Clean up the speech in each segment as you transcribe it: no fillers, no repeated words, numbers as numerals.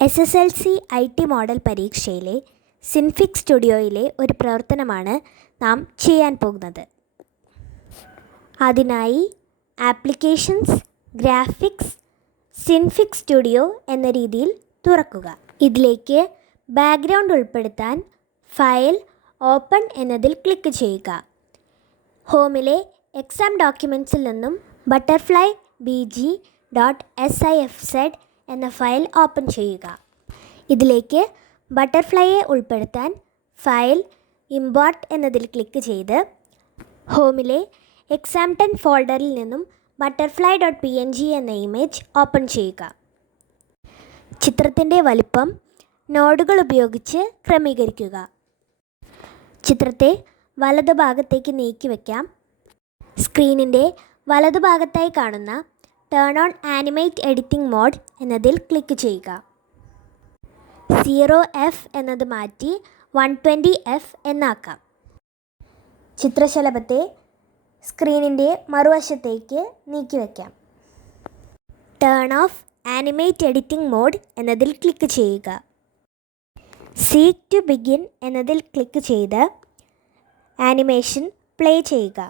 SSLC IT model പരീക്ഷയിലെ Synfig സ്റ്റുഡിയോയിലെ ഒരു പ്രവർത്തനമാണ് നാം ചെയ്യാൻ പോകുന്നത്. അതിനായി ആപ്ലിക്കേഷൻസ്, ഗ്രാഫിക്സ്, സിൻഫിക് സ്റ്റുഡിയോ എന്ന രീതിയിൽ തുറക്കുക. ഇതിലേക്ക് ബാക്ക്ഗ്രൗണ്ട് ഉൾപ്പെടുത്താൻ ഫയൽ ഓപ്പൺ എന്നതിൽ ക്ലിക്ക് ചെയ്യുക. ഹോമിലെ എക്സാം ഡോക്യുമെൻറ്റ്സിൽ നിന്നും bg.sifz എന്ന ഫയൽ ഓപ്പൺ ചെയ്യുക. ഇതിലേക്ക് ബട്ടർഫ്ലൈയെ ഉൾപ്പെടുത്താൻ ഫയൽ ഇമ്പോർട്ട് എന്നതിൽ ക്ലിക്ക് ചെയ്ത് ഹോമിലെ exam10 ഫോൾഡറിൽ നിന്നും butterfly.png എന്ന ഇമേജ് ഓപ്പൺ ചെയ്യുക. ചിത്രത്തിൻ്റെ വലിപ്പം നോഡുകൾ ഉപയോഗിച്ച് ക്രമീകരിക്കുക. ചിത്രത്തെ വലതുഭാഗത്തേക്ക് നീക്കി വയ്ക്കാം. സ്ക്രീനിൻ്റെ വലതുഭാഗത്തായി കാണുന്ന turn on animate editing mode എന്നതിൽ ക്ലിക്ക് ചെയ്യുക. 0f എന്നത് മാറ്റി 120f എന്നാക്കാം. ചിത്രശലഭത്തെ സ്ക്രീനിൻ്റെ മറുവശത്തേക്ക് നീക്കി വയ്ക്കാം. Turn off animate editing mode എന്നതിൽ ക്ലിക്ക് ചെയ്യുക. സീക്ക് ടു ബിഗിൻ എന്നതിൽ ക്ലിക്ക് ചെയ്ത് ആനിമേഷൻ പ്ലേ ചെയ്യുക.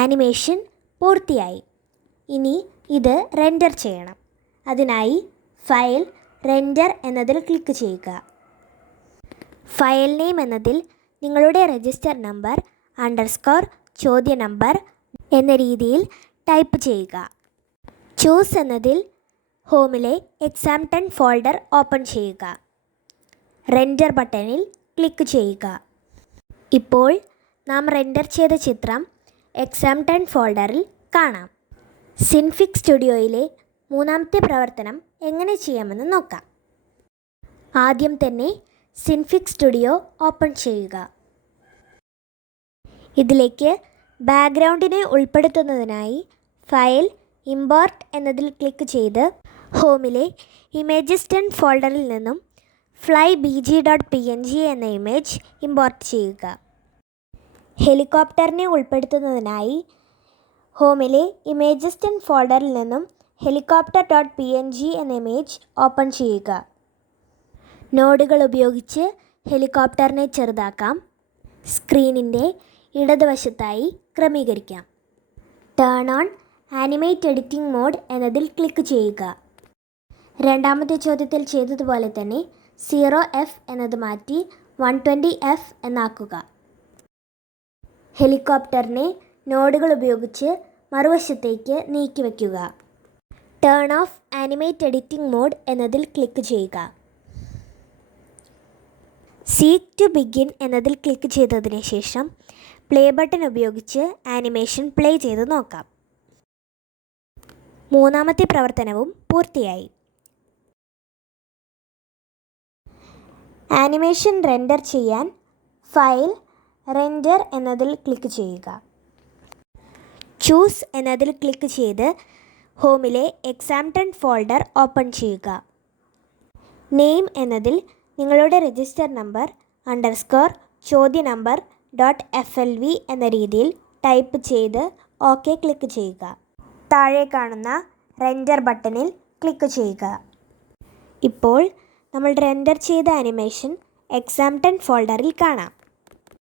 ആനിമേഷൻ പൂർത്തിയായി. ഇനി ഇത് റെൻഡർ ചെയ്യണം. അതിനായി ഫയൽ റെൻഡർ എന്നതിൽ ക്ലിക്ക് ചെയ്യുക. ഫയൽ നെയിം എന്നതിൽ നിങ്ങളുടെ രജിസ്റ്റർ നമ്പർ ചോദ്യ നമ്പർ എന്ന രീതിയിൽ ടൈപ്പ് ചെയ്യുക. ചൂസ് എന്നതിൽ ഹോമിലെ exam10 ഫോൾഡർ ഓപ്പൺ ചെയ്യുക. റെൻഡർ ബട്ടണിൽ ക്ലിക്ക് ചെയ്യുക. ഇപ്പോൾ നാം റെൻഡർ ചെയ്ത ചിത്രം exam10 ഫോൾഡറിൽ കാണാം. സിൻഫിക് സ്റ്റുഡിയോയിലെ മൂന്നാമത്തെ പ്രവർത്തനം എങ്ങനെ ചെയ്യാമെന്ന് നോക്കാം. ആദ്യം തന്നെ സിൻഫിക് സ്റ്റുഡിയോ ഓപ്പൺ ചെയ്യുക. ഇതിലേക്ക് ബാക്ക്ഗ്രൗണ്ടിനെ ഉൾപ്പെടുത്തുന്നതിനായി ഫയൽ ഇമ്പോർട്ട് എന്നതിൽ ക്ലിക്ക് ചെയ്ത് ഹോമിലെ images10 ഫോൾഡറിൽ നിന്നും flybg.png എന്ന ഇമേജ് ഇമ്പോർട്ട് ചെയ്യുക. ഹെലികോപ്റ്ററിനെ ഉൾപ്പെടുത്തുന്നതിനായി ഹോമിലെ images10 ഫോൾഡറിൽ നിന്നും helicopter.png എന്ന ഇമേജ് ഓപ്പൺ ചെയ്യുക. നോഡുകൾ ഉപയോഗിച്ച് ഹെലികോപ്റ്ററിനെ ചെറുതാക്കാം. സ്ക്രീനിൻ്റെ ഇടതുവശത്തായി ക്രമീകരിക്കാം. Turn on animate editing mode എന്നതിൽ ക്ലിക്ക് ചെയ്യുക. രണ്ടാമത്തെ ചോദ്യത്തിൽ ചെയ്തതുപോലെ തന്നെ 0f എന്നത് മാറ്റി 120f എന്നാക്കുക. ഹെലികോപ്റ്ററിനെ നോഡുകൾ ഉപയോഗിച്ച് മറുവശത്തേക്ക് നീക്കി വയ്ക്കുക. Turn off animate editing mode എന്നതിൽ ക്ലിക്ക് ചെയ്യുക. സീക്ക് ടു ബിഗിൻ എന്നതിൽ ക്ലിക്ക് ചെയ്തതിന് ശേഷം പ്ലേ ബട്ടൺ ഉപയോഗിച്ച് ആനിമേഷൻ പ്ലേ ചെയ്ത് നോക്കാം. മൂന്നാമത്തെ പ്രവർത്തനവും പൂർത്തിയായി. ആനിമേഷൻ റെൻഡർ ചെയ്യാൻ ഫയൽ റെൻഡർ എന്നതിൽ ക്ലിക്ക് ചെയ്യുക. ചൂസ് എന്നതിൽ ക്ലിക്ക് ചെയ്ത് ഹോമിലെ exam10 ഫോൾഡർ ഓപ്പൺ ചെയ്യുക. നെയിം എന്നതിൽ നിങ്ങളുടെ രജിസ്റ്റർ നമ്പർ ചോദ്യ നമ്പർ .flv എന്ന രീതിയിൽ ടൈപ്പ് ചെയ്ത് ഓക്കെ ക്ലിക്ക് ചെയ്യുക. താഴെ കാണുന്ന റെൻഡർ ബട്ടണിൽ ക്ലിക്ക് ചെയ്യുക. ഇപ്പോൾ നമ്മൾ റെൻഡർ ചെയ്ത ആനിമേഷൻ exam10 ഫോൾഡറിൽ കാണാം.